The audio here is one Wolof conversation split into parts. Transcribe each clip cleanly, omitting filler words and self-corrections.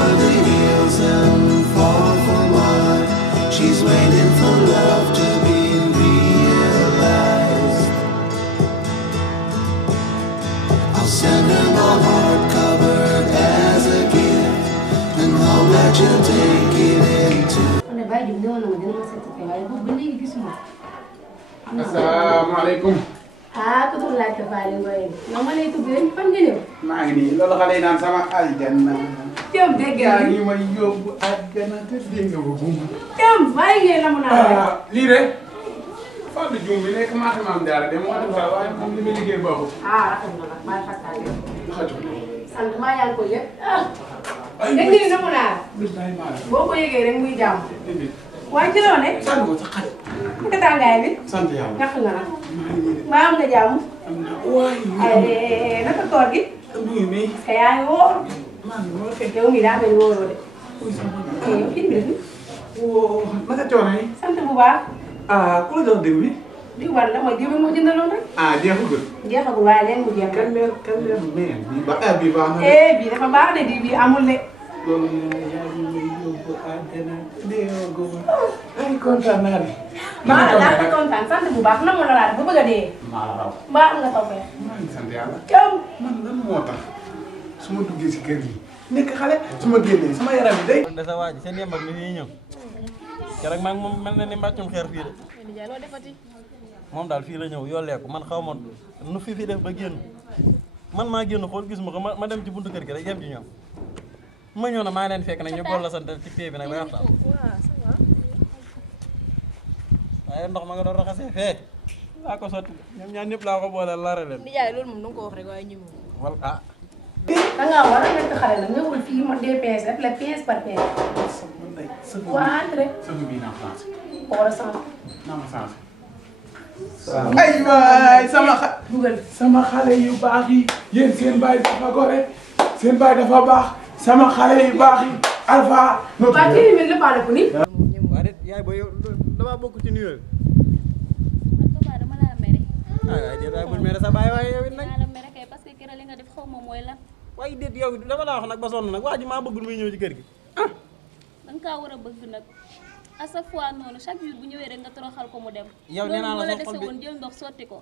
over the hills and fall for mud. She's waiting for love to be realized. I'll send her my heart covered as a gift and hope that you'll take it into. Assalamualaikum. Aku tuh lagi paling baik. Nama itu gini kan gini. Nah ini lo kalian sama Aljanna. Jom deh gini. Ini mah yobu Aljanna tuh dia nggak berguna. Jom baik ya nama nama. Lire. Fadu jumbi ne kemana mam dara dem wala bawa am di liggéey boobu. Aku nggak mau fakta. Xaju. Sant ma yang ko yëpp. Gini nama nama. Billahi ma. Boo ko yëgee rek muy jàmm. Waaye ci loo ne. Sant ko sa xat. Naka tàngaay bi. Sant yàlla. Ñàkk nga nag. Maa am nga jàmm. Ay naka koor gi. Ka yaa ngi wóor. Yow mi daa mel ni wóoroo de. Yow kii bi def. Naka coono yi. Sant bu baax. Ku la jox diw bi. Diw war la mooy diw bi moo jëndaloon rek. Jeexagul. Jeexagul waaye leen mu jeex. Kan leer mais bi ba bi baax na. Bii dafa baax de diw bi amul de. loolu yaa ngi yóbbu àddina déewoo góob ay kontaan naa de. maa la kontaan sant bu baax na mu la laal ba bëgg a dee. maa la raw. mbaa am nga tawfeex. maa ngi sant yàlla. yow. man lan moo tax su ma duggee si kër gi nekk xale su ma génnee sama yaram bi day. de sa waa ji seen yembar mi fii ñëw keroog maa ngi moom mel na ni mbàccum xeer fii de. moom daal fii la ñëw yolleeku man xaw ma nu fi def ba génn man maa génn xool gis ma ko ma dem ci buntu kër gi rek yem ci ñoom. ma ñëw na maa leen fekk nag ñu bool la sant ci pee bi nag ba waxtaan waaye ndox ma nga doon raxasee fee laa ko sotti ñoom ñaar ñëpp laa ko boole laare leen. nijaay loolu moom da nga ko wax rek waaye ñëw. wala da ngaa war a nekk xale la ñëwul fii ma des pièces rek la pièce par pièce. waa entre. sëñ bi naa français. war a sant. naa ma français. ay waay sama xale yu baax yi yéen seen baay dafa gore seen baay dafa baax. sama xale yu baax yi alpha. waa kii bi mel ne Paa la ko nii. waa de yaay booy yow damaa bokk ci nuyoo bi. man papa dama laa mere. waaye déet waaye bul mere sa baay waaye yow it nag. maa la mere kay parce que keroog li nga def xaw ma mooy lan. waaye déet yow dama laa wax nag ba sonn nag waa ji maa bëggul muy ñëw ci kër gi. da nga kaa war a bëgg nag à chaque fois noonu chaque jour bu ñëwee rek nga toroxal ko mu dem. yow nee naa la loolu moo la dese woon jël ndox sotti ko.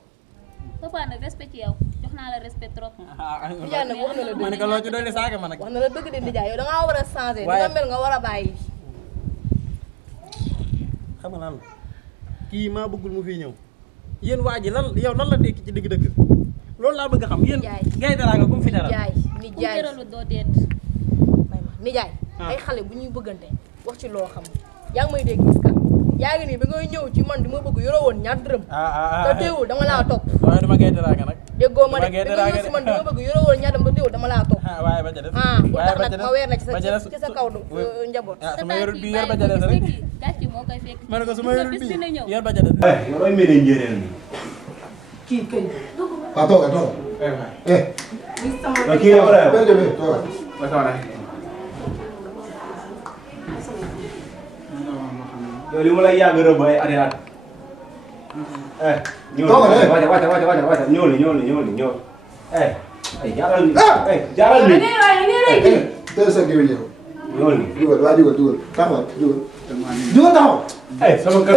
papa nag respect ci yow jox naa la respect trop. nijaay nag wax na la dëgg ma ne ko loo ci dolli saaga ma nag. wax na la dëgg de nijaay yow da ngaa war a changer. ni nga mel nga war a bàyyi. xam nga lan la kii maa bëggul mu fi ñëw yéen waa ji lan yow lan la tekki ci digg dëkk loolu laa bëgg a xam yéen. gay dara nga comme fi dara. nijaay ku tëralu doo deet. may ma nijaay. ay xale bu ñuy bëggante wax ci loo xam yaa ngi may dégg gis ka yaa ngi nii ba ngay ñëw ci man di ma bëgg yoroo woon ñaar dërëm. te teewul dama laa topp. waaye dama gay dara nga nag. déggoo ma de da nga ñëw si man di ma bëgg yoroo woon ñaar dërëm te teewul dama laa topp. waaye ba ca des. pour tax nag ma weer na ci sa kaw njaboot. su ma yorul bii yor ba ca des rek. gàcce moo koy fekk. ma ne ko su ma yorul bii yor ba ca des. yow looy mel ni njéeréer mi. kii kay. waaw toogal toogal. kii yow la yow. yow li mu lay yàgg rëbb ay ariat. ñëw ñëw. ay jaaral ni. jaaral ni. teel sa géwél yow. ñëw ni. dugal waa dugal taxawal dugal. dugal taxaw. sama kër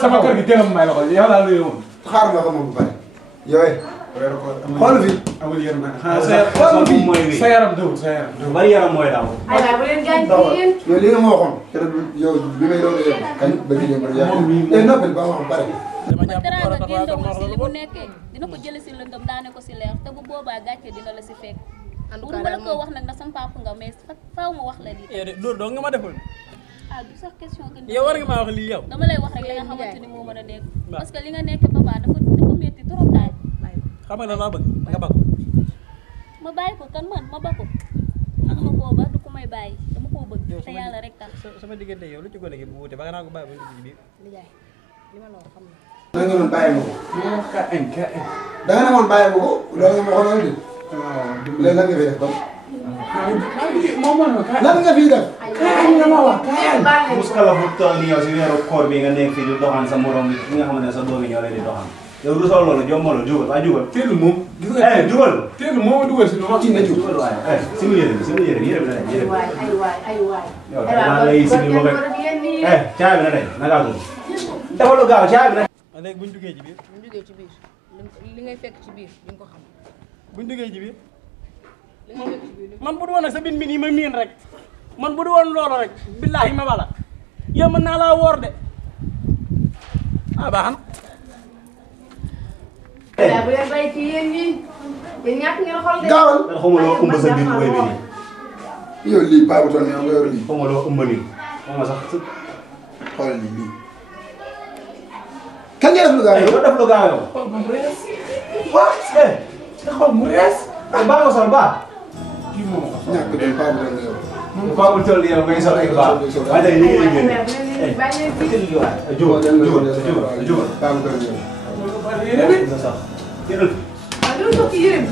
sama kër gi teelam may la ko yow laa luy woon. xaar nga ko moom bu pare. yow xool fi. amul yaram sa yaram dëwul sa yaram. bari yaram mooy daaw. aywa bu leen gaañ ci yéen. yow li nga ma waxoon keroog yow bi may doon yow kañ ba ci dem ba yaa noppil ba ma wax pare. dama jàpp teraanga ko génnewul si li mu nekkee dina ko jële si lëndëm daane ko si leer te bu boobaa gàcce dina la si fekk. en tout bu cas ma la daal ko wax nag ndax sama papa nga mais faaw ma wax la lii. loolu doo nga ma deful. du sax question que. yow war nga maa wax lii yow. dama lay wax rek li nga xamante ni moo mën a nekk. parce que li nga nekk papa dafa métti trop daal. xam nga laa bëgg nga bako. ma bàyyi ko kan man ma ba ko. dama koo ba du ko may bàyyi dama koo bëgg te yàlla rek tax. sama diggante yow lu ci gone gi bu wute ba nga naa ko bàyyi ba ci biir. nijaay li ma la wax xam na. da nga doon bàyyi ma ko. ka da nga ne woon bàyyi ma ko loolu nga ma waxoon loolu de. léegi lan nga fi def kon. lan nga fi def. muskala bu toll ni yow si weeru koor bi nga nekk fii di doxaan sa morom bi nga xamante ne sa doom yi ñoo leen di doxaan. yow rusoo loolu jomoo la jugal waa jugal. Teul moom. gis nga jugal. Teul moo ma dugal si lu ma ci ne jugal waaye si mu yére bi yére bi la ne yére bi. ay waay. yow danaa lay si biir ba caa bi na de na ngaa dugg. dafa lu gaaw caa bi na. léegi buñ duggee ci biir. buñ duggee ci biir li ngay fekk ci biir di nga ko xam. buñ duggee ci biir. li ngay fekk ci biir man bu du woon nag sa bin yi ma miin rek man bu du woon loolu rek billaahi ma bala yow mën naa laa woor de ah baax na. waaw bu leen bay ci yéen ñii yéen ñàkk ngeen xool de. gaawal. man xamuma loo ëmb sa biir bu koy nii. yow lii paa bu toll nii am nga yor lii. xamuma loo ëmb nii xamuma sax. xoolal lii. kan nga def lu gaaw yow. def lu gaaw yow. xool mu rees. waaw. te xool mu rees. baa nga sol baa. kii moo ma ko sol. ñàkk dem paa bu toll nii yow. Paa bu toll nii yow ngay sol ay baa. waaye tey liggéey liggéey. jubal jubal. paa bu toll nii yow. yére bi. sax. waaw loolu sax ci yére bi.